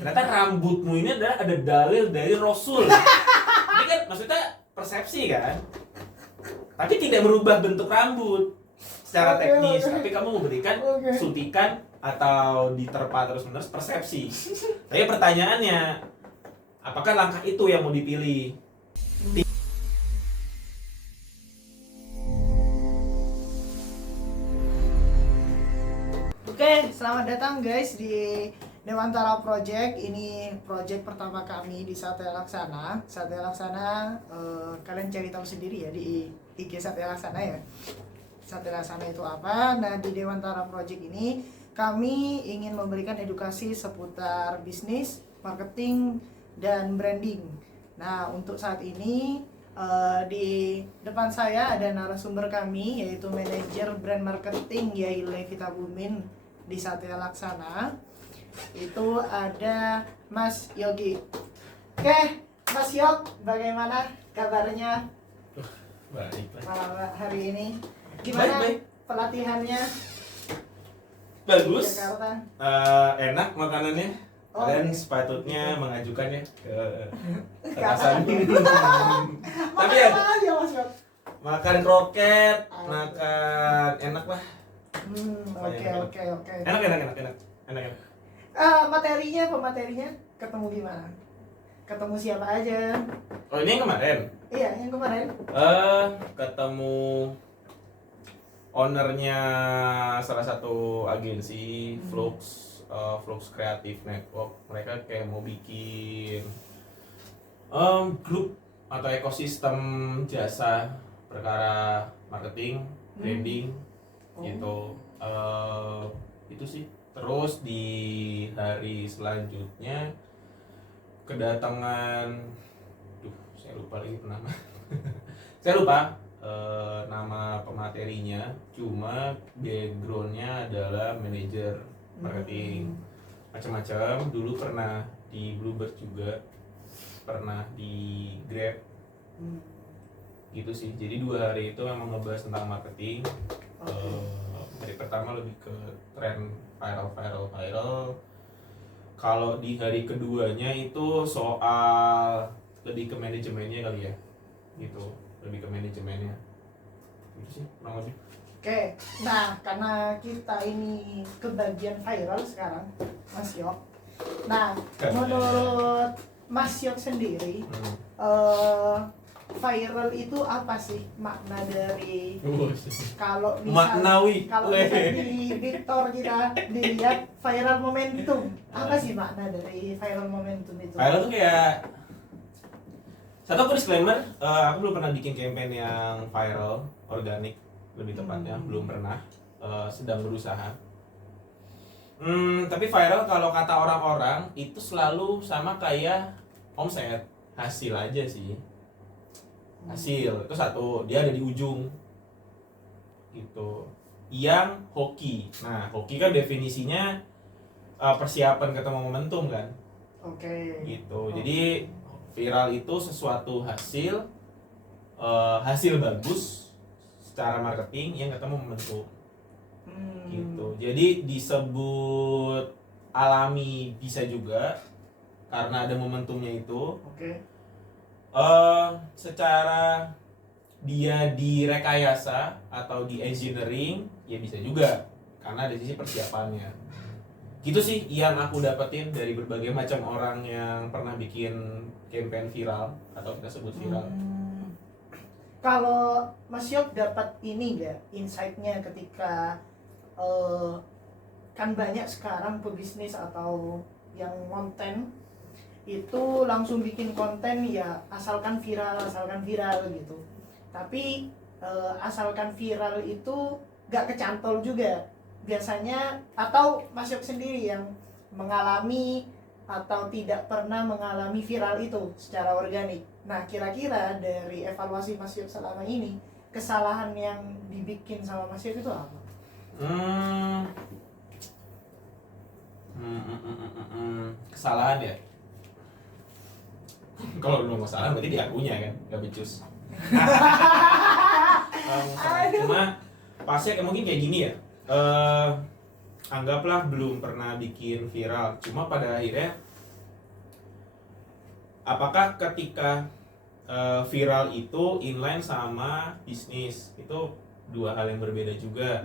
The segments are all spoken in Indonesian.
Ternyata rambutmu ini ada dalil dari Rasul. Ini kan maksudnya persepsi kan, tapi tidak merubah bentuk rambut secara teknis, tapi kamu memberikan suntikan atau diterpa terus-menerus persepsi. Tapi pertanyaannya, apakah langkah itu yang mau dipilih? Oke, selamat datang guys di Dewantara Project. Ini project pertama kami di Satya Laksana. Satya Laksana, kalian cari tahu sendiri ya di IG Satya Laksana ya. Satya Laksana itu apa? Nah, di Dewantara Project ini kami ingin memberikan edukasi seputar bisnis, marketing, dan branding. Nah, untuk saat ini di depan saya ada narasumber kami, yaitu manajer brand marketing Yaile Vita Bumin di Satya Laksana. Itu ada Mas Yogi. Oke, Mas Yog, bagaimana kabarnya Baik. malam hari ini? Gimana Baik. pelatihannya di Bagus. Jakarta? Enak makanannya. Oh. Kalian sepatutnya mengajukannya ke atasan. Tapi ya, Makan apa aja Mas Yog? makan kroket, makan enak lah. Oke. Enak. Pematerinya ketemu gimana? Ketemu siapa aja? Oh, ini yang kemarin. Iya, yang kemarin. Ketemu ownernya salah satu agensi Flux Creative Network. Mereka kayak mau bikin grup atau ekosistem jasa perkara marketing, branding, gitu. Itu sih. Terus di hari selanjutnya kedatangan, saya lupa lagi nama. Saya lupa nama pematerinya, cuma backgroundnya adalah manajer marketing, macam-macam. Dulu pernah di Bluebird juga, pernah di Grab, gitu sih. Jadi 2 hari itu memang ngebahas tentang marketing. Hari pertama lebih ke tren viral. Kalau di hari keduanya itu soal lebih ke manajemennya kali ya, gitu. Lebih ke manajemennya, gitu sih kurang lebih. Oke, nah karena kita ini kebagian viral sekarang, Mas Yok. Nah, menurut Mas Yok sendiri, viral itu apa sih makna dari kalau Maknawi. kalau misalnya di Victor kita dilihat viral momentum, apa sih makna dari viral momentum itu? Viral tuh kayak, satu aku disclaimer, aku belum pernah bikin campaign yang viral, organik lebih tepatnya, belum pernah, sedang berusaha. Tapi viral kalau kata orang-orang itu selalu sama kayak omset, hasil aja sih. Hasil itu satu, dia ada di ujung gitu. Yang hoki, nah hoki kan definisinya persiapan ketemu momentum kan. Oke. Gitu. Jadi viral itu sesuatu hasil bagus secara marketing yang ketemu momentum. Gitu. Jadi disebut alami bisa juga karena ada momentumnya itu. Oke. Secara dia direkayasa atau di engineering ya bisa juga karena ada sisi persiapannya. Gitu sih yang aku dapetin dari berbagai macam orang yang pernah bikin campaign viral atau kita sebut viral. Kalau Mas Yok dapat ini nggak insight-nya ketika kan banyak sekarang pebisnis atau yang konten itu langsung bikin konten ya asalkan viral gitu. Tapi asalkan viral itu nggak kecantol juga biasanya, atau Mas Yok sendiri yang mengalami atau tidak pernah mengalami viral itu secara organik. Nah, kira-kira dari evaluasi Mas Yok selama ini, kesalahan yang dibikin sama Mas Yok itu apa? Kesalahan ya? Kalau belum kesalahan berarti diakunya kan, gak becus. Cuma pasnya mungkin kayak gini ya. Anggaplah belum pernah bikin viral, cuma pada akhirnya apakah ketika viral itu inline sama bisnis, itu dua hal yang berbeda juga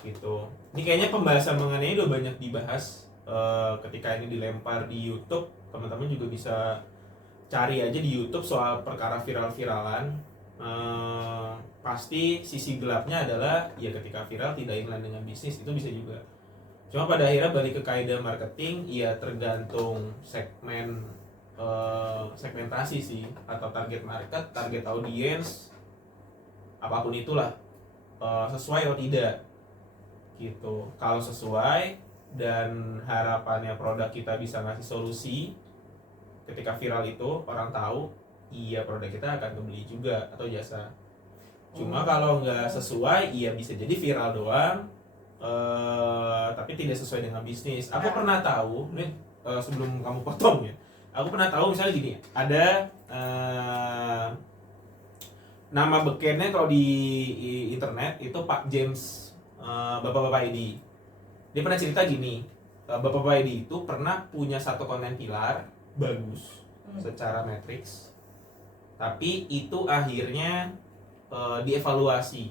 gitu. Ini kayaknya pembahasan mengenai udah banyak dibahas ketika ini dilempar di YouTube. Teman-teman juga bisa cari aja di YouTube soal perkara viral-viralan. Pasti sisi gelapnya adalah ya ketika viral tidak inline dengan bisnis, itu bisa juga. Cuma pada akhirnya balik ke kaidah marketing, ya tergantung segmentasi sih, atau target market, target audience, apapun itulah, sesuai atau tidak gitu. Kalau sesuai dan harapannya produk kita bisa ngasih solusi, ketika viral itu orang tahu, iya produk kita akan kebeli juga atau jasa. Cuma kalau nggak sesuai, iya bisa jadi viral doang, tapi tidak sesuai dengan bisnis. Aku pernah tahu, nih sebelum kamu potong ya, aku pernah tahu misalnya gini, ada nama bekennya kalau di internet itu Pak James, Bapak-Bapak ID. Dia pernah cerita gini, Bapak-Bapak ID itu pernah punya satu konten pilar bagus secara matriks, tapi itu akhirnya dievaluasi.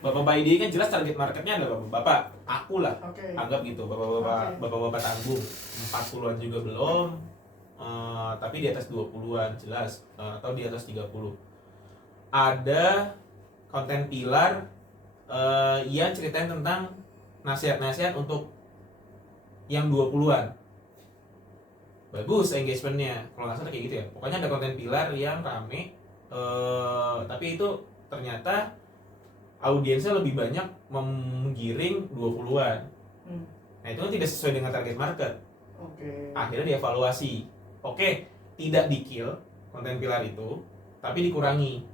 Bapak-bapak ID kan jelas target marketnya adalah bapak-bapak, aku lah, anggap gitu, bapak-bapak tanggung, 40-an juga belum, tapi di atas 20-an jelas, atau di atas 30. Ada konten pilar yang ceritain tentang nasihat-nasihat untuk yang 20-an. Bagus engagementnya, kalau nggak salah kayak gitu ya. Pokoknya ada konten pilar yang rame, tapi itu ternyata audiensnya lebih banyak menggiring 20-an. Nah itu kan tidak sesuai dengan target market. Akhirnya dievaluasi. Tidak di-kill konten pilar itu, tapi dikurangi.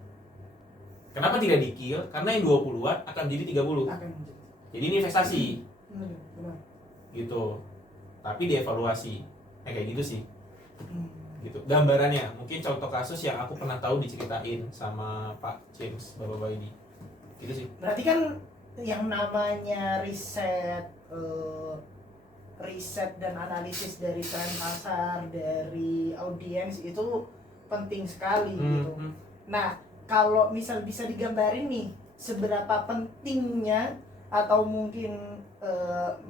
Kenapa tidak di-kill? Karena yang 20-an akan jadi 30. Jadi ini investasi. Gitu. Tapi dievaluasi. Kayak gitu sih. Gitu. Gambarannya, mungkin contoh kasus yang aku pernah tahu diceritain sama Pak James, Bapak-bapak ini. Gitu sih. Berarti kan yang namanya riset dan analisis dari tren pasar, dari audiens itu penting sekali gitu. Nah, kalau misal bisa digambarin nih seberapa pentingnya, atau mungkin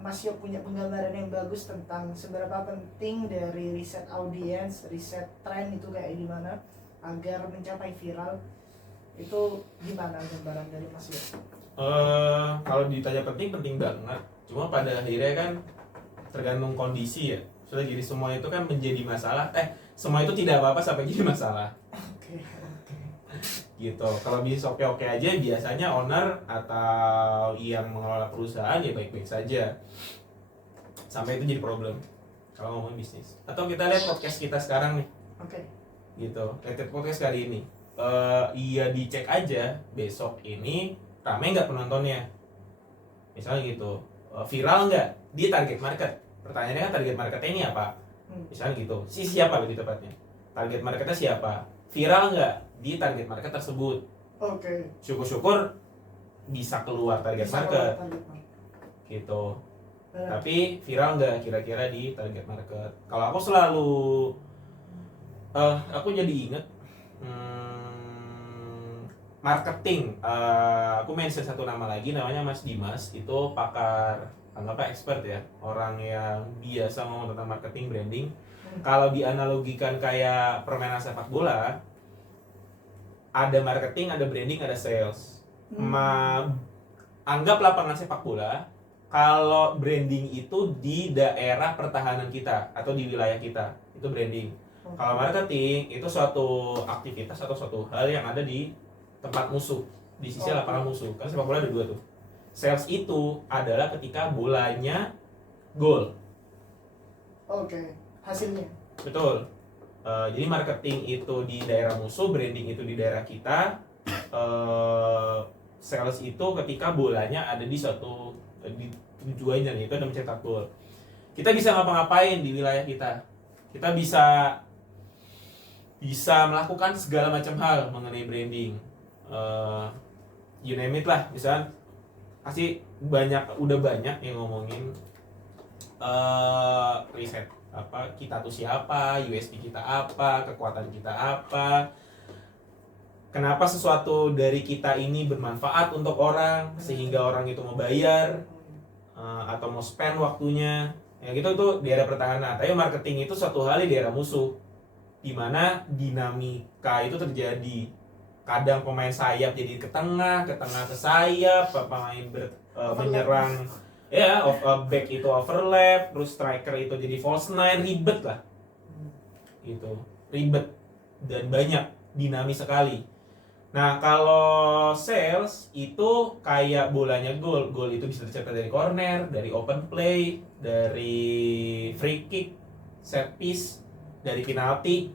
Mas Yo punya penggambaran yang bagus tentang seberapa penting dari riset audiens, riset tren itu kayak gimana agar mencapai viral, itu gimana gambaran dari Mas Yo? Kalau ditanya penting banget. Cuma pada akhirnya kan tergantung kondisi ya. Sudah jadi semua itu kan menjadi masalah. Semua itu tidak apa-apa sampai jadi masalah. Gitu. Kalau bisa oke-oke aja, biasanya owner atau yang mengelola perusahaan ya baik-baik saja. Sampai itu jadi problem kalau ngomongin bisnis. Atau kita lihat podcast kita sekarang nih. Gitu. Lihat podcast kali ini. Iya dicek aja besok ini rame nggak penontonnya. Misalnya gitu. Viral nggak? Dia target market. Pertanyaannya kan target marketnya ini apa? Misalnya gitu. Siapa lebih tepatnya? Target marketnya siapa? Viral nggak di target market tersebut? Syukur-syukur bisa keluar target market. Gitu. Tapi viral nggak kira-kira di target market? Kalau aku selalu aku jadi inget marketing. Aku mention satu nama lagi, namanya Mas Dimas. Itu pakar, anggaplah expert ya, orang yang biasa ngomong tentang marketing, branding. Kalau dianalogikan kayak permainan sepak bola, ada marketing, ada branding, ada sales. Anggap lapangan sepak bola, kalau branding itu di daerah pertahanan kita atau di wilayah kita, itu branding. Kalau marketing itu suatu aktivitas atau suatu hal yang ada di tempat musuh, di sisi lapangan musuh. Karena sepak bola ada dua tuh. Sales itu adalah ketika bolanya gol. Hasilnya. Betul. Jadi marketing itu di daerah musuh, branding itu di daerah kita. Sales itu ketika bolanya ada di suatu di tujuannya, itu ada mencetak gol. Kita bisa ngapa-ngapain di wilayah kita. Kita bisa melakukan segala macam hal mengenai branding. You name it lah, misalnya pasti udah banyak yang ngomongin riset apa kita tuh siapa, USP kita apa, kekuatan kita apa, kenapa sesuatu dari kita ini bermanfaat untuk orang sehingga orang itu mau bayar atau mau spend waktunya, ya gitu. Itu di era pertahanan. Tapi marketing itu suatu hal di era musuh, di mana dinamika itu terjadi. Kadang pemain sayap jadi ke tengah ke sayap, pemain menyerang ya, back itu overlap, terus striker itu jadi false nine, ribet lah. Gitu. Ribet dan banyak, dinamis sekali. Nah, kalau sales itu kayak bolanya gol. Gol itu bisa tercetak dari corner, dari open play, dari free kick, set piece, dari penalti.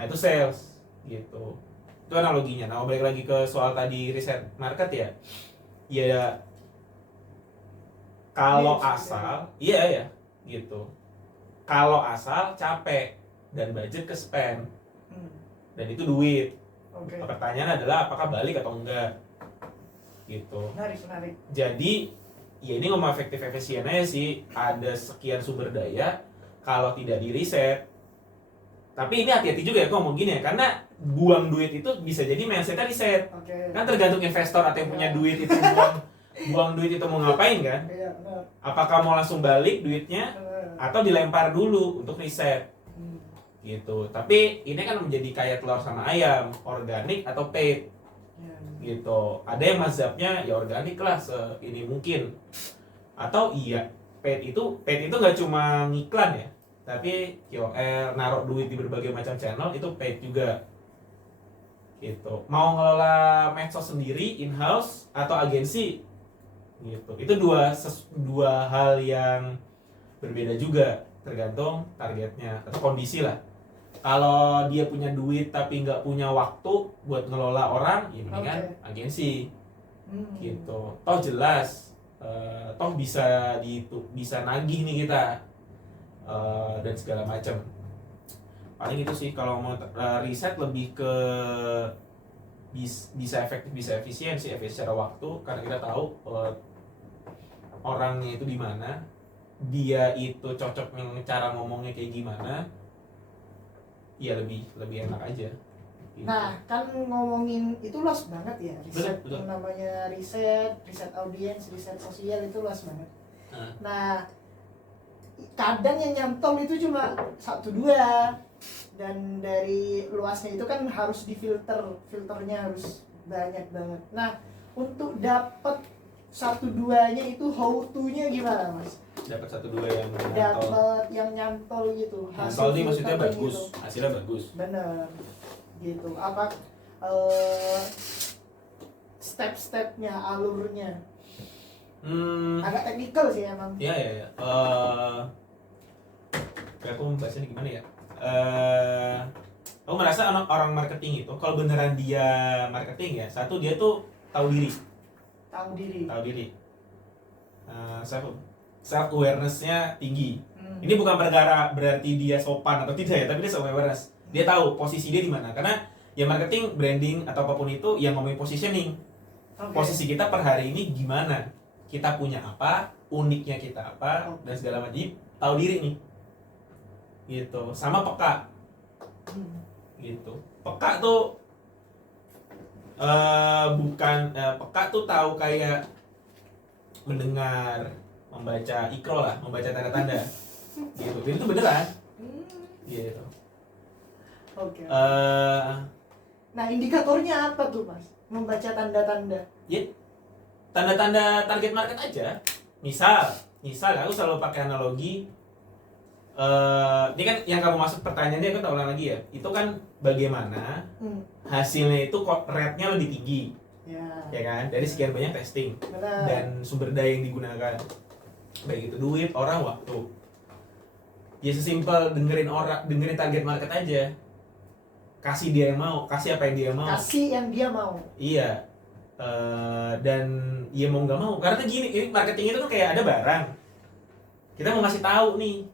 Nah, itu sales gitu. Itu analoginya. Nah, balik lagi ke soal tadi riset market ya. Ya kalau asal, iya gitu. Kalau asal capek dan budget ke spend. Dan itu duit. Pertanyaan adalah apakah balik atau enggak, gitu. Menarik. Jadi ya ini ngomong efektif efisien aja sih. Ada sekian sumber daya, kalau tidak di riset. Tapi ini hati-hati juga ya ngomong gini ya, karena buang duit itu bisa jadi mindsetnya riset. Kan tergantung investor atau yang punya duit itu buang duit itu mau ngapain kan? Apakah mau langsung balik duitnya atau dilempar dulu untuk riset? Gitu. Tapi ini kan menjadi kayak telur sama ayam, organik atau paid. Gitu. Ada yang mazhabnya ya organik lah ini mungkin. Atau iya, paid itu nggak cuma ngiklan ya, tapi KOL naruh duit di berbagai macam channel itu paid juga. Gitu. Mau ngelola medsos sendiri in house atau agensi? Gitu. Itu dua hal yang berbeda juga, tergantung targetnya atau kondisi lah. Kalau dia punya duit tapi nggak punya waktu buat ngelola orang, ya mendingan agensi. Gitu. Toh jelas, toh bisa nagih nih kita, dan segala macam. Paling itu sih kalau mau riset lebih ke bisa efektif bisa efisien sih, secara waktu, karena kita tahu orangnya itu di mana, dia itu cocok yang cara ngomongnya kayak gimana. Ya lebih enak aja gitu. Nah, kan ngomongin itu luas banget ya, riset. Betul. Namanya riset audiens, riset sosial itu luas banget. Nah, kadang yang nyantol itu cuma 1-2, dan dari luasnya itu kan harus filternya harus banyak banget. Nah, untuk dapat 1-2-nya itu how to-nya gimana, Mas? Dapat 1-2 yang nyantol. Dapat yang nyantol gitu. Nyantol ini maksudnya bagus, gitu. hasilnya bagus. Bener. Gitu. Apa step-stepnya, alurnya? Agak teknikal sih emang. Iya. Kayak aku membahasnya gimana ya? Aku merasa orang marketing itu kalau beneran dia marketing ya, satu dia tuh tahu diri. Self awareness-nya tinggi. Ini bukan perkara berarti dia sopan atau tidak ya, tapi dia self awareness. Dia tahu posisi dia di mana. Karena ya marketing, branding atau apapun itu yang ngomongin positioning. Posisi kita per hari ini gimana? Kita punya apa? Uniknya kita apa? Dan segala macam. Jadi tahu diri nih. Gitu. Sama peka. Gitu. Peka tuh peka tuh tahu kayak mendengar, membaca ikro lah, membaca tanda-tanda. Gitu. Jadi itu beneran. Gitu. Oke. Nah, indikatornya apa tuh, Mas? Membaca tanda-tanda. Ya, tanda-tanda target market aja. Misal aku selalu pakai analogi. Ini kan yang kamu masuk pertanyaannya, aku tak ulang lagi ya. Itu kan bagaimana hasilnya itu rate-nya lebih tinggi. Ya kan? Dari sekian banyak testing. Benar. Dan sumber daya yang digunakan. Baik itu duit, orang, waktu. Ya sesimpel dengerin target market aja. Kasih dia yang mau, kasih apa yang dia mau. Kasih yang dia mau. Iya. Dan ya mau nggak mau, karena gini, ini marketing itu kan kayak ada barang. Kita mau ngasih tahu nih.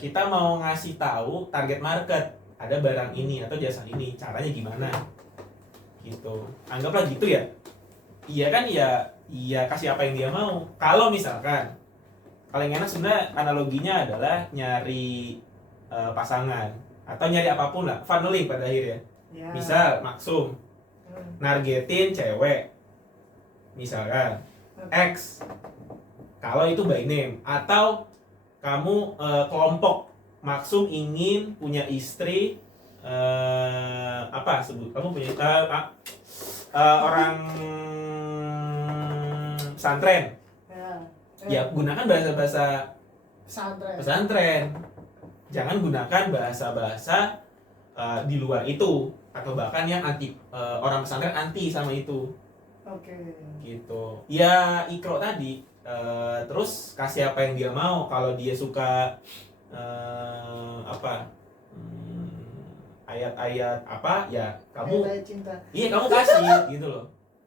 Kita mau ngasih tahu target market ada barang ini atau jasa ini, caranya gimana? Gitu. Anggaplah gitu ya. Iya kan ya kasih apa yang dia mau. Kalau misalkan paling enak sebenarnya analoginya adalah nyari pasangan atau nyari apapun lah, funneling pada akhirnya. Ya. Misal Maksum nargetin cewek, misalkan X, kalau itu by name, atau kamu kelompok Maksum ingin punya istri apa sebut kamu punya orang pesantren, ya gunakan bahasa pesantren, jangan gunakan bahasa di luar itu, atau bahkan yang anti orang pesantren anti sama itu. Oke. Gitu ya, ikro tadi. Terus kasih apa yang dia mau. Kalau dia suka ayat-ayat apa ya kamu Ayat cinta. iya kamu kasih gitu loh.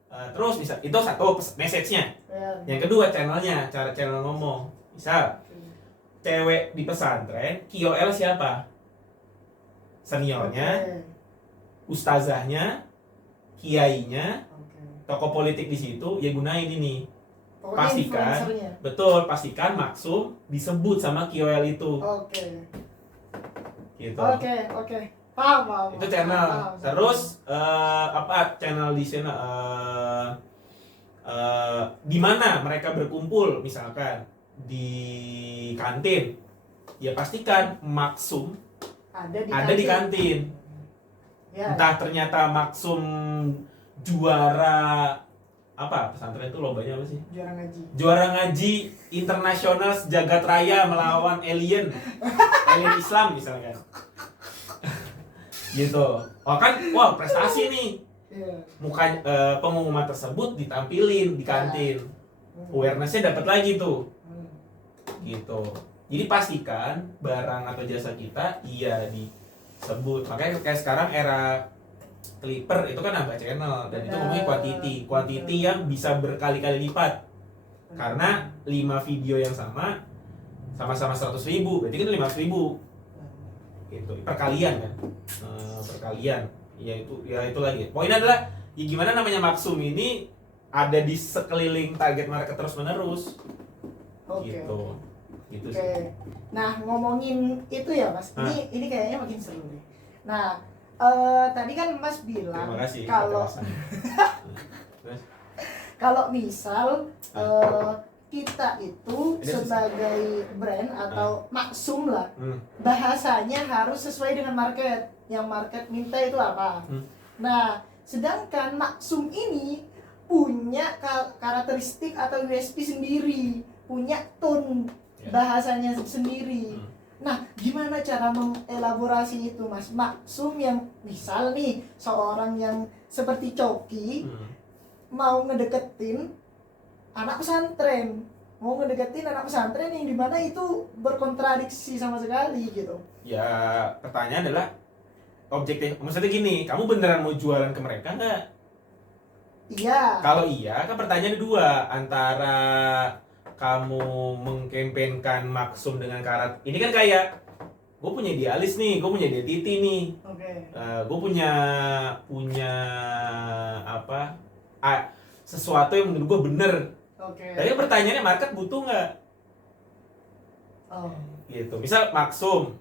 Terus bisa itu satu message-nya. Yang kedua channelnya, cara channel ngomong. Misal cewek di pesantren, KOL siapa? Seniornya, ustazahnya, kiainya, tokoh politik di situ, ya gunain ini. Pokoknya Pastikan, influencernya. betul, pastikan Maksum disebut sama KOL itu. Oke. Gitu. Oke. Paham. Itu channel. Paham. Terus channel di sana di mana mereka berkumpul, misalkan di kantin. Ya pastikan Maksum ada di kantin. Ya. Entah ternyata Maksum juara apa, pesantren itu lombanya apa sih? Juara ngaji internasional sejagat raya melawan alien Islam misalkan. Gitu. Oh kan, wah prestasi nih. Muka pengumuman tersebut ditampilin di kantin. Awareness-nya dapat lagi tuh. Gitu. Jadi pastikan barang atau jasa kita iya disebut. Makanya kayak sekarang era Clipper itu kan nambah channel dan itu ngomongin quantity yang bisa berkali-kali lipat. Karena 5 video yang sama-sama 100.000, berarti kan 500.000. Gitu. Perkalian kan. Perkalian. Ya itu lagi. Poinnya adalah ya gimana namanya Maksum ini ada di sekeliling target market terus-menerus. Gitu. Gitu sih. Oke. Nah, ngomongin itu ya, Mas. Ini kayaknya makin seru nih. Nah, tadi kan Mas bilang kalau misal kita itu sebagai brand atau Maksum lah, bahasanya harus sesuai dengan market. Yang market minta itu apa? Nah, sedangkan Maksum ini punya karakteristik atau USP sendiri, punya tone bahasanya sendiri. Nah, gimana cara mengelaborasi itu, Mas? Maksum yang misal nih seorang yang seperti Coki mau ngedeketin anak pesantren, yang dimana itu berkontradiksi sama sekali gitu. Ya, pertanyaan adalah objektif. Maksudnya gini, kamu beneran mau jualan ke mereka nggak? Iya. Kalau iya, kan pertanyaan dua, antara kamu mengkampanyekan Maksum dengan karat. Ini kan kayak gue punya dialis nih, gue punya dietiti nih. Gue punya apa? Sesuatu yang menurut gue bener. Tapi pertanyaannya market butuh nggak? Gitu. Misal Maksum,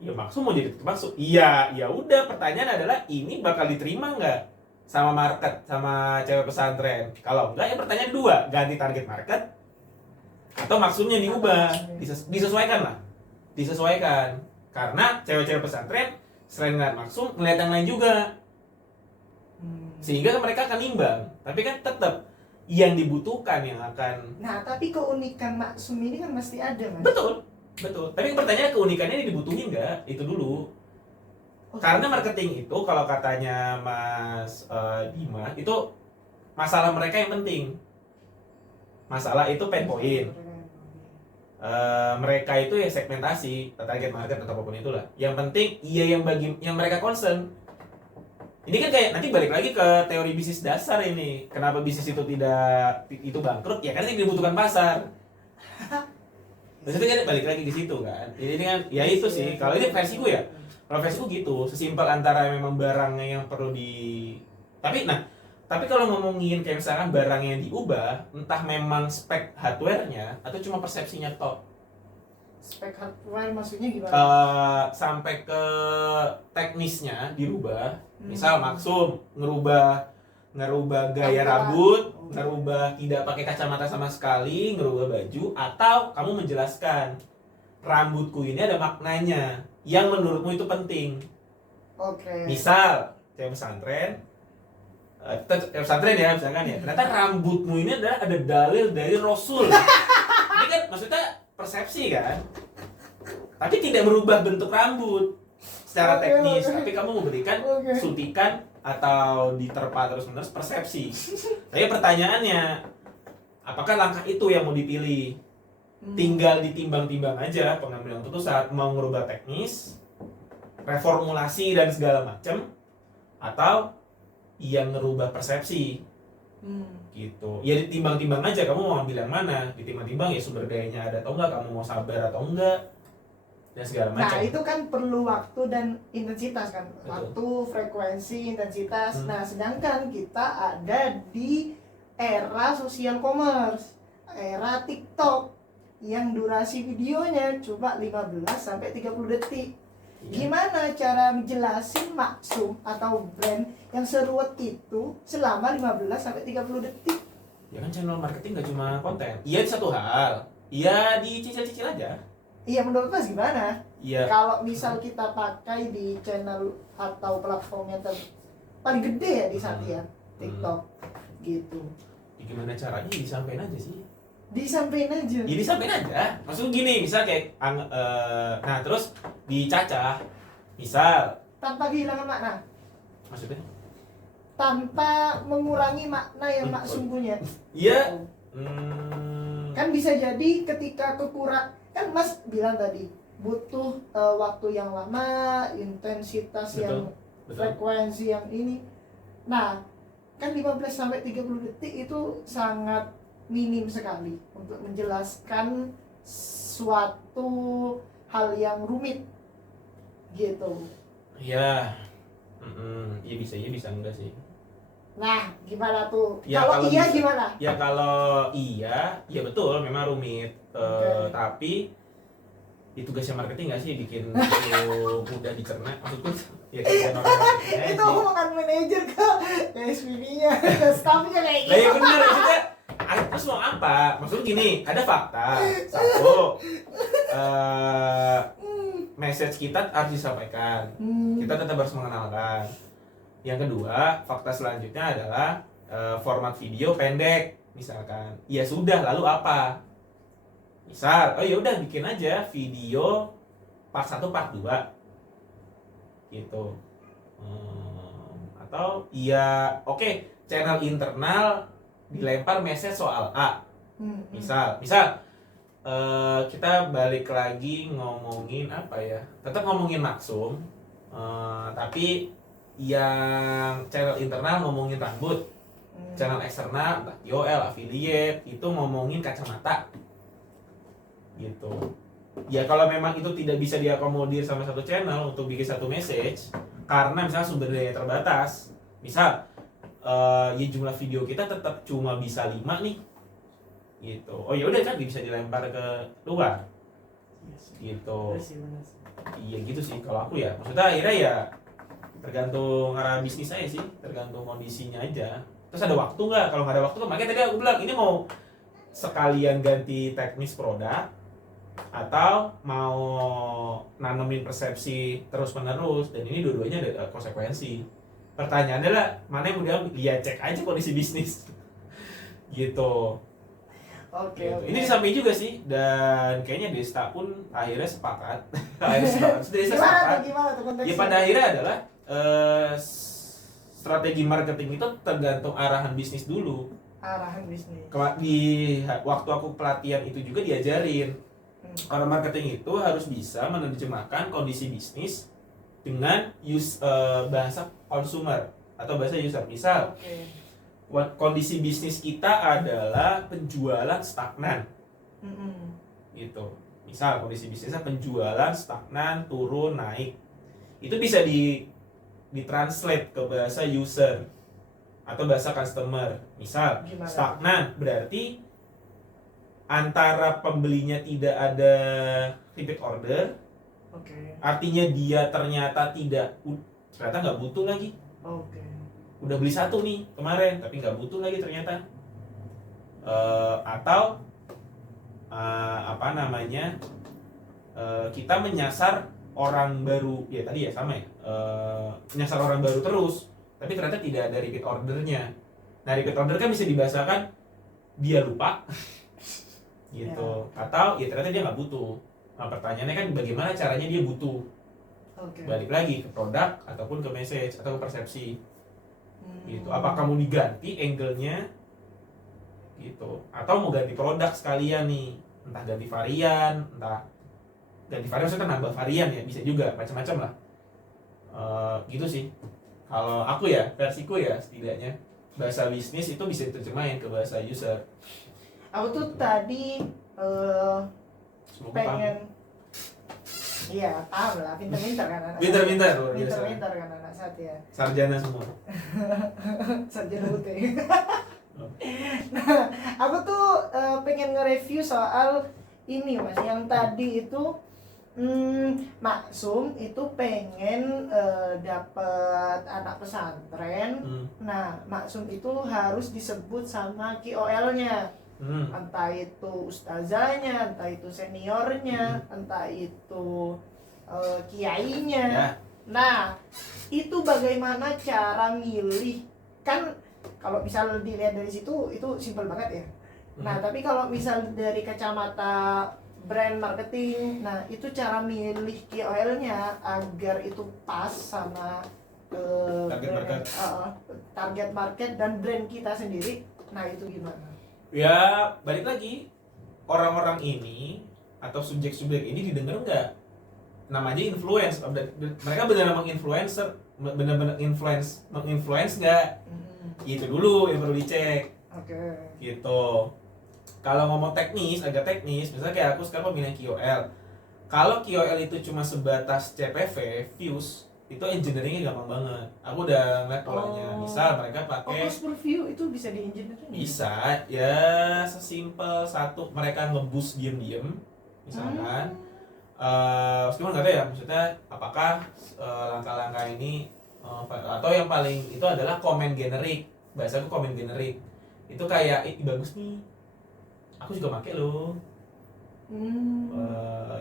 ya Maksum mau jadi Maksum. Iya, ya udah. Pertanyaan adalah ini bakal diterima nggak sama market, sama cewek pesantren? Kalau enggak, ya pertanyaan dua, ganti target market atau Maksumnya diubah, disesuaikan. Karena cewek-cewek pesantren selain ngeliat Maksum, ngeliat yang lain juga. Sehingga mereka akan imbang. Tapi kan tetap yang dibutuhkan yang akan. Nah, tapi keunikan Maksum ini kan mesti ada, Mas. Betul. Tapi pertanyaannya keunikannya ini dibutuhin nggak? Itu dulu. Karena marketing itu kalau katanya Mas Dimas itu masalah mereka yang penting. Masalah itu pain point. Mereka itu ya segmentasi, target market atau apapun itulah. Yang penting iya yang mereka concern. Ini kan kayak nanti balik lagi ke teori bisnis dasar ini. Kenapa bisnis itu itu bangkrut? Ya karena yang dibutuhkan pasar. Maksudnya kan balik lagi di situ kan. Ini kan ya itu sih. Kalau ini versiku ya. Kalau versiku gitu, sesimpel antara memang barangnya yang perlu di. Tapi Tapi kalau ngomongin kayak misalkan barang yang diubah, entah memang spek hardware-nya atau cuma persepsinya tok. Spek hardware maksudnya gimana? Sampai ke teknisnya dirubah. Misal Maksum ngerubah gaya Tampilan. rambut, ngerubah tidak pakai kacamata sama sekali, ngerubah baju, atau kamu menjelaskan rambutku ini ada maknanya yang menurutmu itu penting. Oke. Misal kayak pesantren, pesantren ya misalkan ya, ternyata rambutmu ini ada dalil dari Rasul. Ini kan maksudnya persepsi kan, tapi tidak merubah bentuk rambut secara Oke, teknis, oke. tapi kamu memberikan Oke. suntikan atau diterpa terus-menerus persepsi. Tapi pertanyaannya, apakah langkah itu yang mau dipilih? Tinggal ditimbang-timbang aja pengambilan keputusan mau ngerubah teknis, reformulasi dan segala macam, atau yang ngerubah persepsi gitu. Ya ditimbang-timbang aja, kamu mau ambil yang mana? Ditimbang-timbang ya sumber dayanya ada atau enggak, kamu mau sabar atau enggak, dan segala macam. Nah itu kan perlu waktu dan intensitas kan. Betul. Waktu, frekuensi, intensitas. Hmm. Nah sedangkan kita ada di era social commerce, era TikTok yang durasi videonya cuma 15 sampai 30 detik. Iya. Gimana cara menjelasin Maksum atau brand yang seruat itu selama 15 sampai 30 detik? Ya kan channel marketing gak cuma konten. Iya satu hal. Iya dicicil-cicil aja. Iya menurut Mas gimana? Iya. Kalau misal kita pakai di channel atau platform yang paling gede ya di saat ya, TikTok gitu. Ya, gimana caranya disampaikan aja sih. Disampaikan aja. Ya disampaikan aja. Maksud gini, misal kayak nah terus dicacah. Misal Tanpa kehilangan makna, maksudnya tanpa mengurangi makna yang Maksum punya. iya. Kan bisa jadi ketika kekurang, kan Mas bilang tadi butuh waktu yang lama, intensitas Betul, yang betul. frekuensi yang ini. Nah, kan 15 sampai 30 detik itu sangat minim sekali untuk menjelaskan suatu hal yang rumit gitu. Iya. Iya bisa enggak sih. Nah, gimana tuh? Ya, kalau kalau iya bisa. gimana? Ya kalau iya, ya betul memang rumit. Oke. Tapi itu tugasnya marketing nggak sih bikin itu mudah dicerna? Maksudku ya kayak orang marketingnya Itu sih. omongan manajer ke SPV-nya, ke staffnya kayak Lah ya gitu. bener maksudnya. Terus mau apa? Maksudnya gini, ada fakta. Satu, message kita harus disampaikan. Kita tetap harus mengenalkan. Yang kedua, fakta selanjutnya adalah format video pendek, misalkan. Ya sudah, lalu apa? Misal, oh ya udah bikin aja video part 1 part 2. Gitu. Atau ya oke, channel internal dilempar message soal A. Misal kita balik lagi ngomongin apa ya? Tetap ngomongin Maksum, tapi yang channel internal ngomongin rambut, channel eksternal entah KOL, affiliate itu ngomongin kacamata, gitu. Ya kalau memang itu tidak bisa diakomodir sama satu channel untuk bikin satu message, karena misalnya sumber daya terbatas, misal ya jumlah video kita tetap cuma bisa 5 nih, gitu. Oh ya udah kan bisa dilempar ke luar, gitu. Iya gitu sih kalau aku ya. Maksudnya akhirnya ya tergantung arah bisnis saya sih, tergantung kondisinya aja. Terus ada waktu nggak? Kalau nggak ada waktu kan makanya tadi aku bilang ini mau sekalian ganti teknis produk atau mau nanemin persepsi terus menerus, dan ini dua-duanya ada konsekuensi. Pertanyaannya adalah mana yang udah dia cek aja kondisi bisnis gitu. Oke. Gitu. Ini disampaikan juga sih, dan kayaknya Desta pun akhirnya sepakat. Gimana tuh konteksnya? Ya pada akhirnya adalah strategi marketing itu tergantung arahan bisnis dulu. Arahan bisnis. Di waktu aku pelatihan itu juga diajarin orang marketing itu harus bisa menerjemahkan kondisi bisnis dengan bahasa consumer atau bahasa user. Misal kondisi bisnis kita adalah penjualan stagnan, gitu. Misal kondisi bisnisnya penjualan stagnan, turun, naik, itu bisa ditranslate ke bahasa user, atau bahasa customer. Misal Gimana? stagnan berarti antara pembelinya tidak ada repeat order, Oke. artinya dia ternyata ternyata nggak butuh lagi. Oke. Udah beli satu nih kemarin tapi nggak butuh lagi ternyata. Atau apa namanya, kita menyasar orang baru ya tadi ya sama ya, menyasar orang baru terus tapi ternyata tidak ada repeat ordernya. Nah repeat order kan bisa dibahasakan dia lupa gitu atau ya ternyata dia nggak butuh. Nah pertanyaannya kan bagaimana caranya dia butuh. Oke. Balik lagi ke produk ataupun ke message atau ke persepsi gitu. Apa kamu diganti angle-nya gitu atau mau ganti produk sekalian nih, entah ganti varian, maksudnya nambah varian ya, bisa juga macam-macam lah. Gitu sih kalau aku ya, versiku ya, setidaknya bahasa bisnis itu bisa diterjemahin ke bahasa user. Aku tuh tadi Semoga pengen iya paham lah, pinter-pinter kan anak Pinter-pinter, saya. luar biasa. Pinter-pinter kan anak saya. sarjana semua. Sarjana UT. Nah, aku tuh pengen nge-review soal ini mas, yang tadi itu Maksum itu pengen dapat anak pesantren. Nah, Maksum itu harus disebut sama KOL-nya. Entah itu ustazahnya, entah itu seniornya, entah itu kiainya. Ya. Nah, itu bagaimana cara milih? Kan kalau misal dilihat dari situ itu simpel banget ya. Nah, tapi kalau misal dari kacamata brand marketing, nah itu cara milih KOL-nya agar itu pas sama target market dan brand kita sendiri. Nah, itu gimana? Ya, balik lagi, orang-orang ini atau subjek-subjek ini didengar nggak? Namanya influence, mereka benar-benar menginfluencer, benar-benar menginfluence nggak? Itu dulu yang perlu dicek. Oke. Gitu. Kalau ngomong teknis, agak teknis, misalnya kayak aku sekarang pemilihan KOL. Kalau KOL itu cuma sebatas CPV, views, itu engineeringnya gampang banget. Aku udah ngeliat polanya. Misal mereka pakai cost per view itu bisa di-engineering? Bisa, ya sesimpel satu, mereka nge-boost diem-diem, misalkan. Meskipun nggak tahu ya, maksudnya apakah langkah-langkah ini atau yang paling itu adalah comment generik. Bahasaku comment generik. Itu kayak, bagus nih, aku juga pakai loh.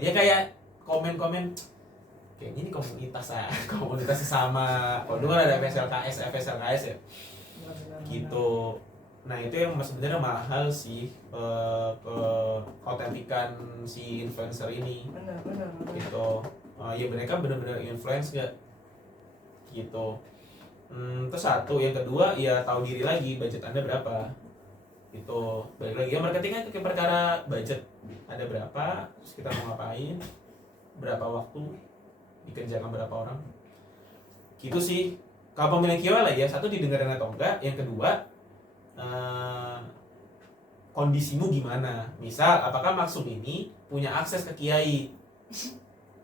Ya kayak komen-komen kayaknya ini komunitas sesama. Kalau dulu kan ada FSLKS ya. Gitu. Nah itu yang sebenarnya mahal sih, ke autentikan si influencer ini. Benar. Gitu. Ya mereka benar-benar influence nggak? Gitu. Terus satu, yang kedua ya tahu diri lagi, budget Anda berapa. Itu balik lagi ya, marketingnya ke perkara budget ada berapa, terus kita mau ngapain, berapa waktu, dikerjakan berapa orang. Gitu sih kalau pemilihan KOL ya, satu didengarkan atau enggak, yang kedua kondisimu gimana. Misal apakah Maksum ini punya akses ke kiai.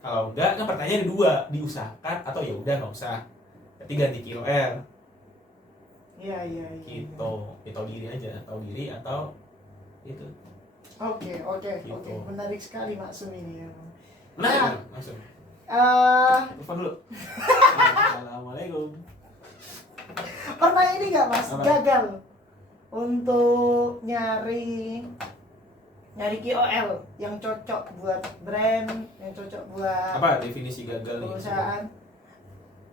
Kalau enggak kan pertanyaan dua, diusahakan atau ya udah nggak usah, berarti ganti KOL. Iya. Gitu. Ya, tahu diri aja, tahu diri atau itu. Oke. Gitu. Menarik sekali Maksum ini ya. Nah, langsung. Telepon dulu. Assalamualaikum. Pernah ini nggak mas, Apa? gagal untuk nyari KOL yang cocok buat brand, yang cocok buat Apa definisi gagal nih? perusahaan?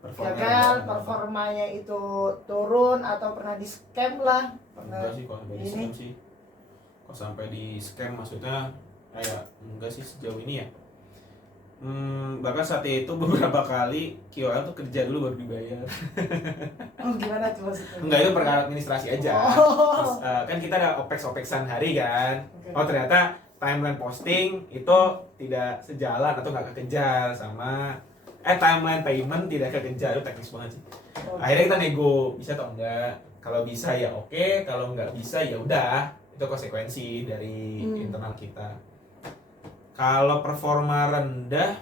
Performa Gagal, apa? performanya itu turun atau pernah di scam lah? Enggak sih, kalau sampai di ini? scam sih. Kalau sampai di scam maksudnya kayak enggak sih sejauh ini ya. Bahkan saat itu beberapa kali KOL tuh kerja dulu baru dibayar. Oh gimana tuh maksudnya? Enggak, itu perkara administrasi aja. Oh. Terus, kan kita ada OPEX-an hari kan. Oke. Oh ternyata timeline posting itu tidak sejalan atau nggak kekejar sama timeline payment tidak kekejar. Itu teknis banget sih. Oke. Akhirnya kita nego, bisa atau enggak. Kalau bisa ya oke, kalau nggak bisa ya udah. Itu konsekuensi dari internal kita. Kalau performa rendah,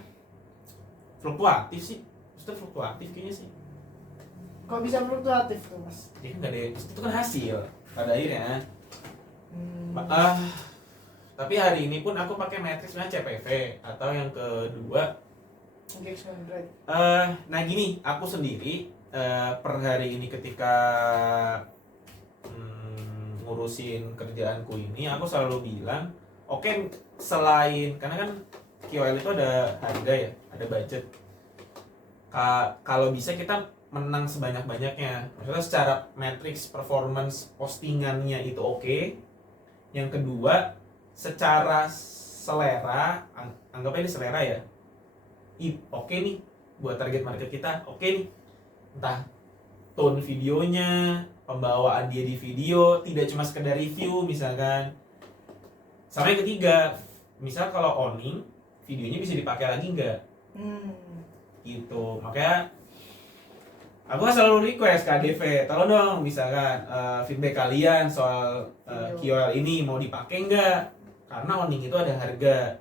fluktuatif sih. Maksudnya fluktuatif kayaknya sih. Kok bisa fluktuatif tuh mas? Jadi kan nggak ada, itu kan hasil pada akhirnya. Hmm. Tapi hari ini pun aku pakai matriksnya CPV atau yang kedua. Engagement rate. Nah gini, aku sendiri per hari ini ketika ngurusin kerjaanku ini, aku selalu bilang, oke, selain karena kan KOL itu ada harga ya, ada budget. Kalau bisa kita menang sebanyak-banyaknya. Maksudnya secara matrix performance postingannya itu oke. Yang kedua, secara selera, anggapnya ini selera ya. Oke nih buat target market kita, oke nih. Entah tone videonya, pembawaan dia di video, tidak cuma sekedar review misalkan. Sama yang ketiga, misal kalau owning, videonya bisa dipakai lagi nggak? Gitu. Makanya aku selalu request ke ADV, tolong dong misalkan feedback kalian soal KOL ini mau dipakai nggak? Karena owning itu ada harga.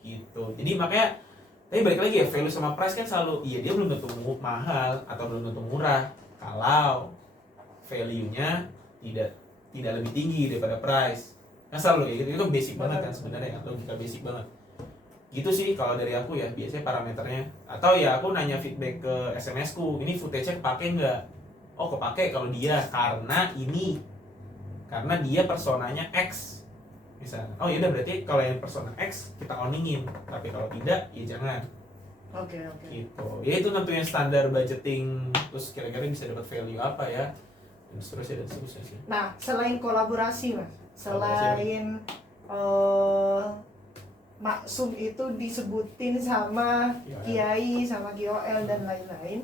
Gitu. Jadi makanya, tapi balik lagi ya, value sama price kan selalu, iya dia belum tentu mahal atau belum tentu murah kalau value-nya tidak lebih tinggi daripada price. Kan selalu ya, itu basic banget kan sebenarnya, logika basic banget. Gitu sih kalau dari aku ya, biasanya parameternya. Atau ya aku nanya feedback ke SMS ku, ini footage-nya kepake nggak? Oh kepake kalau dia, karena ini, karena dia personanya X misalnya. Oh ya udah, berarti kalau yang persona X kita oningin, tapi kalau tidak ya jangan. Oke. Gitu. Ya itu tentunya standar budgeting, terus kira-kira bisa dapat value apa ya, dan seterusnya sih. Nah, selain kolaborasi mas, selain maksum itu disebutin sama kiai, sama KOL dan lain-lain,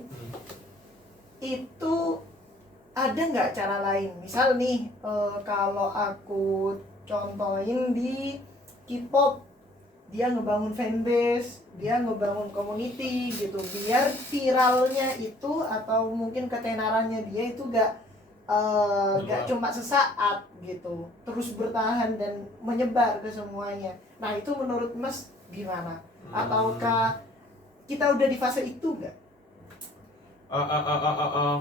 itu ada nggak cara lain? Misal nih, kalau aku contohin di K-pop, dia ngebangun fanbase, dia ngebangun community gitu, biar viralnya itu atau mungkin ketenarannya dia itu gak cuma sesaat gitu, terus bertahan dan menyebar ke semuanya. Nah itu menurut mas gimana? Ataukah kita udah di fase itu nggak?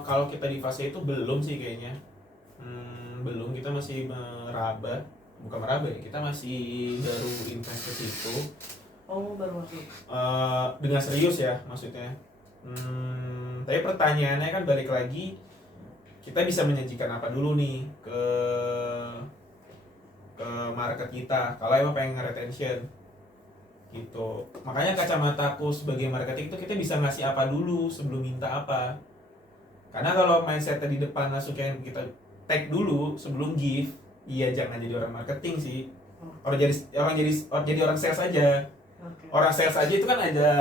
Kalau kita di fase itu belum sih kayaknya. Belum, kita masih bukan meraba ya, kita masih baru invest ke situ. Oh, baru masuk. Dengan serius ya maksudnya. Tapi pertanyaannya kan balik lagi, kita bisa menyajikan apa dulu nih ke market kita kalau emang pengen retention gitu. Makanya kacamataku sebagai marketing itu, kita bisa ngasih apa dulu sebelum minta apa. Karena kalau mindsetnya di depan langsung kayak kita tag dulu sebelum give, iya jangan jadi orang marketing sih. Jadi orang sales aja. Okay. Orang sales aja itu kan ada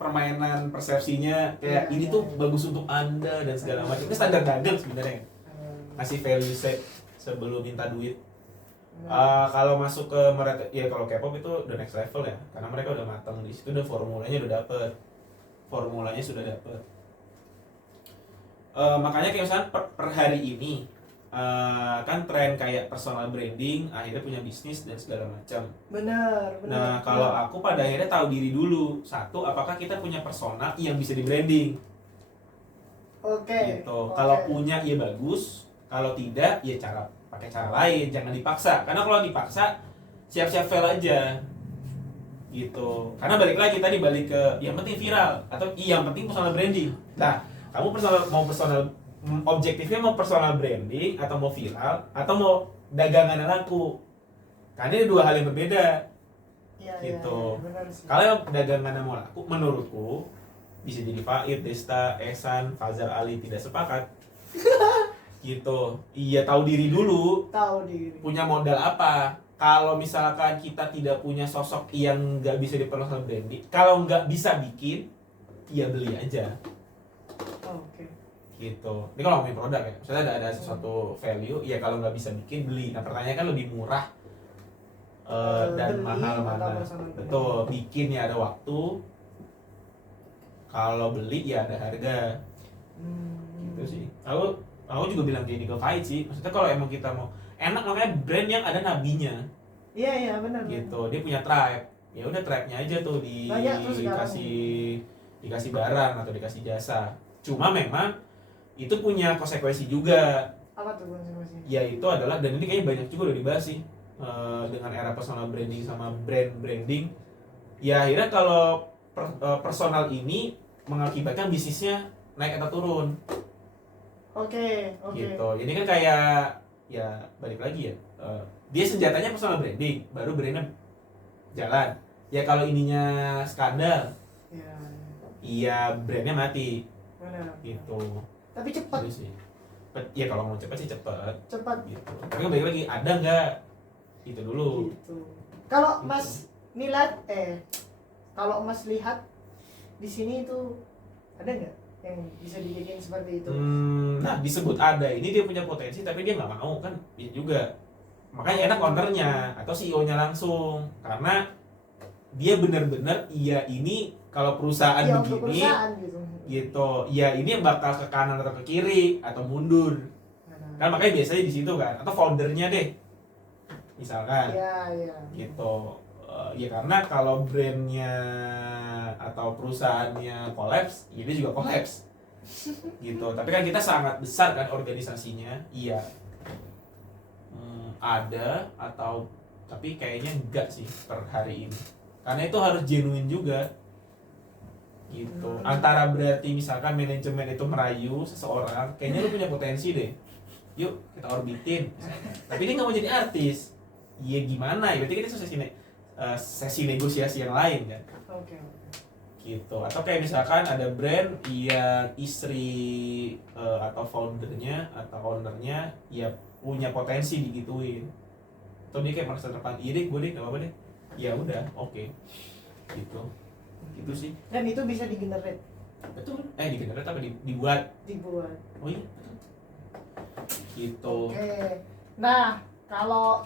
permainan persepsinya kayak ini tuh bagus untuk Anda dan segala macam. Itu standar dagang sebenarnya. Ngasih value sebelum minta duit. Kalau masuk ke mereka ya, kalau K-pop itu udah next level ya, karena mereka udah matang di situ, udah formulanya sudah dapet. Makanya kayak misalnya per hari ini kan tren kayak personal branding, akhirnya punya bisnis dan segala macam. Benar. Nah kalau aku pada akhirnya tahu diri dulu, satu, apakah kita punya persona yang bisa di branding. Oke. Gitu. Kalau punya ya bagus, kalau tidak ya pakai cara lain, jangan dipaksa. Karena kalau dipaksa siap-siap fail aja. Gitu. Karena balik ke yang penting viral atau yang penting personal branding. Nah, kamu objektifnya mau personal branding atau mau viral atau mau dagangan laku. Karena ini dua hal yang berbeda. Ya, gitu. Ya, kalau dagangan mau laku, menurutku bisa jadi Faid, Desta, Ehsan, Fazal Ali tidak sepakat. Gitu. Iya, tahu diri dulu. Punya modal apa? Kalau misalkan kita tidak punya sosok yang nggak bisa di personal branding, kalau nggak bisa bikin, ya beli aja. Oke. Gitu. Ini kalau ngomongin produk ya, misalnya ada sesuatu value, ya kalau nggak bisa bikin, beli. Nah pertanyaannya kan lebih murah dan mahal mana? Betul. Bikin ya ada waktu, kalau beli ya ada harga. Gitu sih. Aku juga bilang gini ke Faid sih, maksudnya kalau emang kita mau enak, makanya brand yang ada nabinya. Iya benar. Gitu. Dia punya tribe. Ya udah tribe-nya aja tuh dikasih barang atau dikasih jasa. Cuma memang itu punya konsekuensi juga. Apa tuh konsekuensinya? Yaitu adalah, dan ini kayaknya banyak juga udah dibahas sih, dengan era personal branding sama brand branding. Ya akhirnya kalau personal ini mengakibatkan bisnisnya naik atau turun. Oke. Gitu. Ini kan kayak, ya balik lagi ya, dia senjatanya personal branding, baru brandnya jalan. Ya kalau ininya skandal, Ya. iya brandnya mati. Benar. Gitu. Tapi cepat. Gitu sih. Ya kalau mau cepat sih cepat. Cepat. Gitu. Tapi kan balik lagi, ada nggak? Itu dulu. Gitu. Kalau Mas Nilat, kalau Mas lihat di sini itu ada nggak yang bisa dibikin seperti itu? Nah disebut ada, ini dia punya potensi tapi dia nggak mau kan, dia juga. Makanya enak ownernya atau CEO-nya langsung, karena dia benar-benar iya ini kalau perusahaan Iya, untuk begini perusahaan gitu. gitu, ya ini yang bakal ke kanan atau ke kiri atau mundur kan, makanya biasanya di situ kan, atau foundernya deh misalkan. Iya. Gitu. Ya karena kalau brandnya atau perusahaannya kolaps, ya dia juga kolaps. Gitu. Tapi kan kita sangat besar kan organisasinya. Iya. Ada atau, tapi kayaknya enggak sih per hari ini. Karena itu harus genuine juga. Gitu. Antara berarti misalkan manajemen itu merayu seseorang, kayaknya lu punya potensi deh. Yuk kita orbitin. Tapi dia nggak mau jadi artis. Iya gimana? Ya berarti kita sesi negosiasi yang lain kan. Oke. Gitu. Atau kayak misalkan ada brand yang istri atau foundernya atau ownernya ya punya potensi digituin. Atau dia kayak merasa terpanggil, iya deh gue deh, gak apa-apa deh. Ya udah, oke. Gitu. Gitu sih. Dan itu bisa digenerate. Betul. Digenerate apa dibuat? Dibuat. Oh iya, betul. Gitu. Oke. Nah, kalau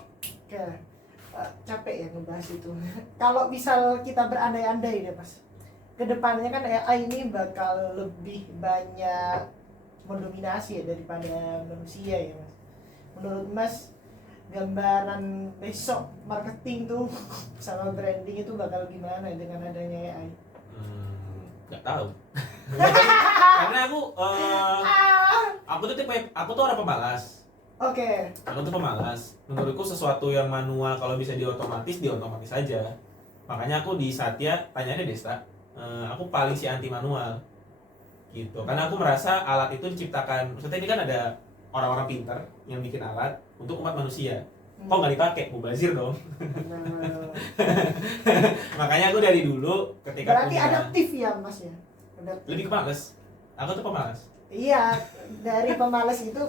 capek ya ngebahas itu. Kalau misal kita berandai-andai deh Mas, kedepannya kan AI ini bakal lebih banyak mendominasi ya daripada manusia ya Mas. Menurut Mas, gambaran besok marketing tuh sama branding itu bakal gimana dengan adanya AI? Nggak tahu. Karena aku tuh orang pemalas. Oke. Aku tuh pemalas. Menurutku sesuatu yang manual kalau bisa diotomatis aja. Makanya aku di Satya tanyanya Desta, aku paling si anti manual. Gitu. Karena aku merasa alat itu diciptakan, maksudnya ini kan ada orang-orang pintar yang bikin alat untuk umat manusia. Kok nggak dipakai? Mubazir dong. Makanya aku dari dulu ketika Berarti adaptif ya Mas ya? lebih ke males. Aku tuh pemalas. Iya, dari pemalas itu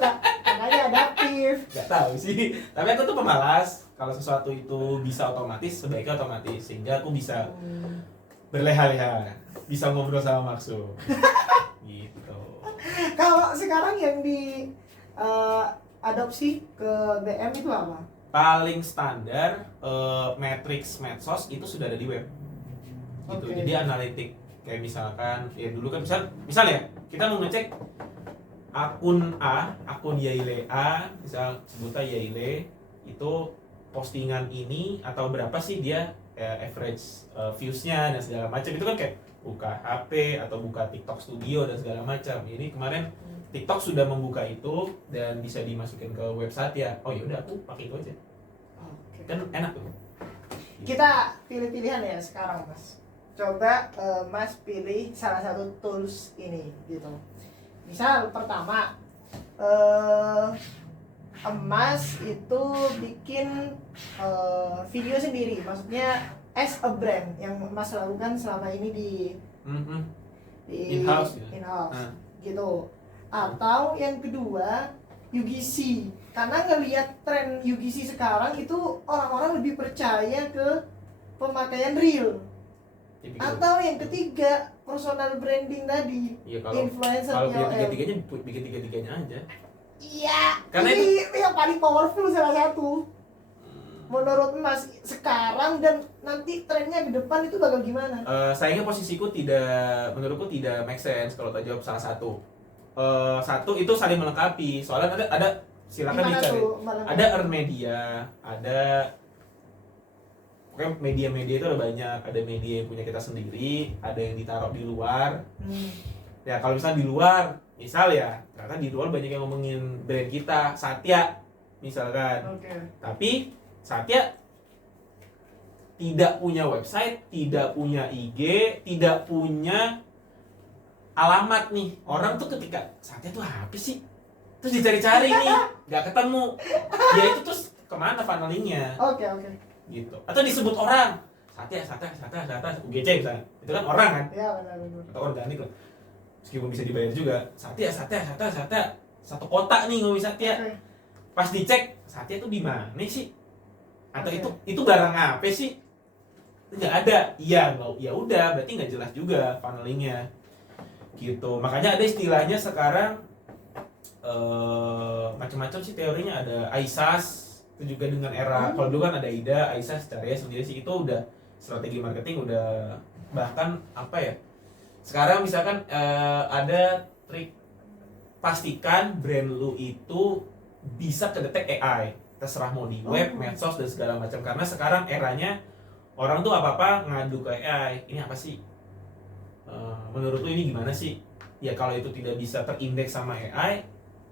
makanya adaptif. Gak tahu sih, tapi aku tuh pemalas. Kalau sesuatu itu bisa otomatis, sebaiknya otomatis sehingga aku bisa berleha-leha, bisa ngobrol sama Maksu. Gitu. Kalau sekarang yang di adopsi ke BM itu apa? Paling standar matrix medsos itu sudah ada di web. Gitu. Oke. Jadi analitik kayak misalkan ya dulu kan misal ya kita mau ngecek akun A, akun Yaile A, misal sebutnya Yaile itu postingan ini atau berapa sih dia average views-nya dan segala macam, itu kan kayak buka HP atau buka TikTok Studio dan segala macam. Ini kemarin TikTok sudah membuka itu dan bisa dimasukin ke website ya. Oh ya udah aku pakai itu aja. Oke. Kan enak tuh. Kita pilih-pilihan ya sekarang Mas. Coba Mas pilih salah satu tools ini gitu. Misal pertama Mas itu bikin video sendiri, maksudnya as a brand yang Mas lakukan selama ini di In-house ya? in-house gitu. Atau yang kedua UGC, karena ngelihat tren UGC sekarang itu orang-orang lebih percaya ke pemakaian real. Atau yang ketiga personal branding tadi, Iya, influencer kalau bikin KOL. tiga-tiganya aja. Iya, Karena ini yang paling powerful salah satu. Menurut Mas sekarang dan nanti trennya ke depan itu bakal gimana? Sayangnya posisiku menurutku tidak make sense kalau tak jawab salah satu. Satu itu saling melengkapi. Soalnya ada silakan Gimana dicari. tuh, Malang? Ada earn media, ada pokoknya media-media itu ada banyak. Ada media yang punya kita sendiri, ada yang ditaruh di luar. Ya kalau misalnya di luar, misal ya, ternyata di luar banyak yang ngomongin brand kita, Satya misalkan. Oke. Tapi Satya tidak punya website, tidak punya IG, tidak punya alamat nih. Orang tuh ketika Satya tuh apa sih? Terus dicari-cari nih, nggak ketemu. Ya itu terus kemana funnelingnya? Oke. Gitu. Atau disebut orang, Satya, UGC misalnya. Itu kan orang kan? Ya benar. Atau organik lah. Meskipun bisa dibayar juga. Satya. Satu kota nih ngomongin Satya. Oke. Pas dicek, Satya tuh di mana sih? Atau Oke. itu barang apa sih? Nggak ada. Iya, nggak. Ya udah, berarti nggak jelas juga funnelingnya. Gitu. Makanya ada istilahnya sekarang macam-macam sih teorinya, ada ISAS itu juga dengan era kalau dulu kan ada IDA, ISAS caranya sendiri sih, itu udah strategi marketing, udah bahkan apa ya, sekarang misalkan ada trik, pastikan brand lu itu bisa kedetek AI, terserah mau di web, medsos dan segala macam, karena sekarang eranya orang tuh apa-apa ngadu ke AI, ini apa sih, menurut lu ini gimana sih? Ya kalau itu tidak bisa terindeks sama AI,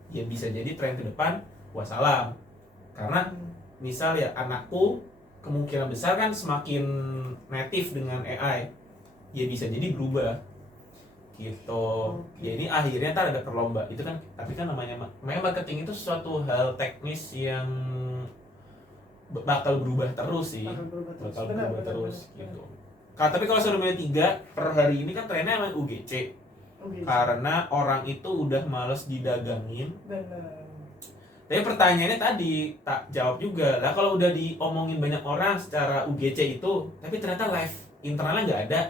ya bisa jadi tren ke depan wassalam. Karena misal ya anakku kemungkinan besar kan semakin native dengan AI, ya bisa jadi berubah gitu. Jadi akhirnya ntar ada perlomba itu kan, tapi kan namanya marketing itu suatu hal teknis yang bakal berubah terus sih, bakal berubah terus gitu. Tapi kalau sebelumnya 3 per hari ini kan trennya emang UGC. Karena orang itu udah males didagangin. Benar. Tapi pertanyaannya tadi tak jawab juga lah, kalau udah diomongin banyak orang secara UGC itu, tapi ternyata live internalnya nggak ada,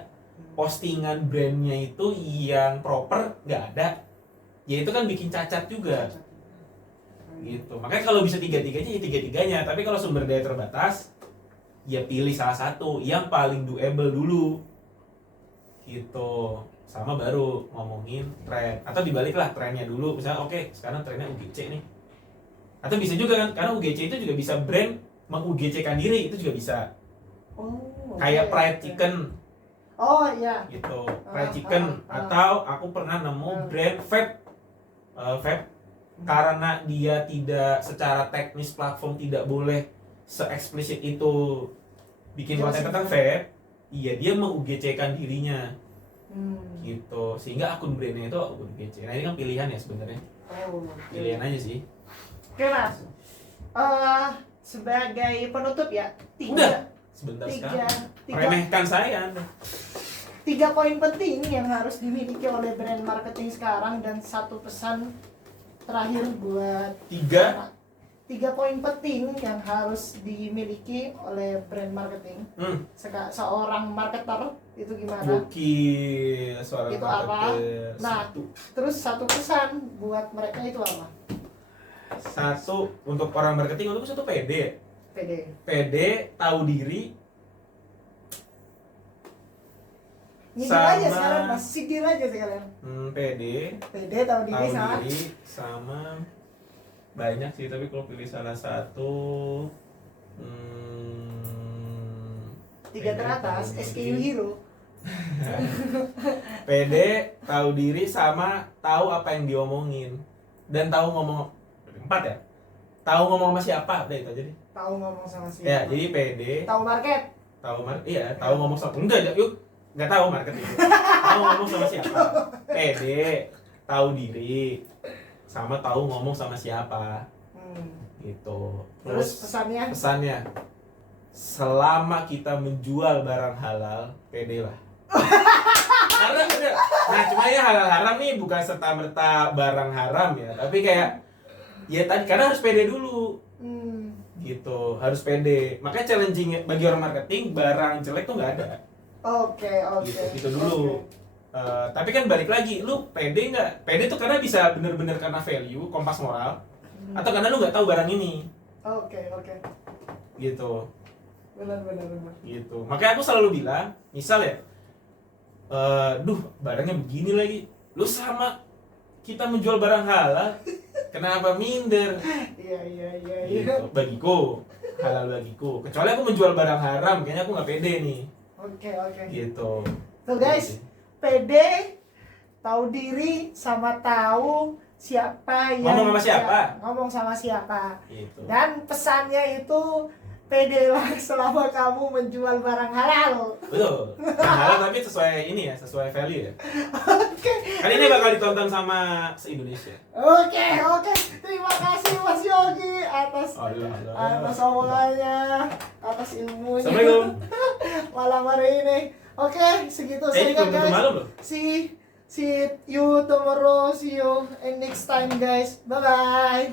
postingan brandnya itu yang proper nggak ada, ya itu kan bikin cacat juga. Gitu. Makanya kalau bisa tiga-tiganya ya tiga-tiganya, tapi kalau sumber daya terbatas, ya pilih salah satu yang paling doable dulu. Gitu. Sama baru ngomongin tren, atau dibaliklah trennya dulu, misalnya oke, sekarang trennya UGC nih, atau bisa juga kan, karena UGC itu juga bisa brand meng-UGC-kan diri, itu juga bisa. Kayak fried chicken. Oh iya. Gitu, fried chicken. Atau aku pernah nemu brand vape, karena dia tidak secara teknis platform tidak boleh se-eksplisit itu bikin konten tentang vape, iya dia meng-UGC-kan dirinya. Gitu, sehingga akun brandnya itu akun UGC. Nah ini kan pilihan ya sebenarnya. Pilihan aja sih. Oke Mas, sebagai penutup ya, Udah, sebentar sekarang. Remehkan saya Anda. 3 poin penting yang harus dimiliki oleh brand marketing sekarang, dan satu pesan terakhir buat 3 poin penting yang harus dimiliki oleh brand marketing. Seorang marketer itu gimana? Gokil, suara itu apa? Nah, terus satu pesan buat mereka itu apa? Satu, untuk orang marketing untuk satu pede, tahu diri. Nyindir aja sekarang, Mas. Sindir aja sekarang. Pede, tahu diri, sama banyak sih, tapi kalau pilih salah satu 3 teratas, SKU Hero. Pede, tahu diri, sama tahu apa yang diomongin, dan tahu ngomong. 4 ya, tahu ngomong sama siapa, udah itu aja deh. Tahu ngomong sama siapa. Ya, jadi pede. Tahu market. Tahu ngomong sama. Enggak, yuk. Nggak tahu market itu. Tahu ngomong sama siapa. Pede, tahu diri, sama tahu ngomong sama siapa. Gitu. Terus pesannya? Selama kita menjual barang halal, pede lah. Karena bener. Nah, cuma ya halal haram nih bukan serta-merta barang haram ya, tapi kayak ya tadi karena harus pede dulu. Gitu, harus pede. Makanya challenging bagi orang marketing, barang jelek tuh nggak ada. Oke. Gitu dulu. Tapi kan balik lagi, lu pede nggak? Pede tuh karena bisa bener-bener karena value, kompas moral, atau karena lu nggak tahu barang ini. Oke. Gitu. Benar. Gitu. Makanya aku selalu bilang, misal ya, barangnya begini lagi, lu sama kita menjual barang halal, kenapa minder? Iya. Gitu. Bagiku, halal bagiku. Kecuali aku menjual barang haram, kayaknya aku nggak pede nih. Oke. Gitu. So guys, pede, tahu diri sama tahu siapa yang Ngomong sama siapa? ngomong sama siapa. Gitu. Dan pesannya itu pedelah selama kamu menjual barang halal. Betul. Halal tapi sesuai ini ya, sesuai value ya. Oke. Kali ini bakal ditonton sama se-Indonesia. Oke. Terima kasih Mas Yogi atas Allah. omongannya, atas ilmunya. Assalamualaikum. Malam hari ini. Oke, segitu Ini saja belum guys. malam loh. See you tomorrow. See you and next time guys. Bye bye.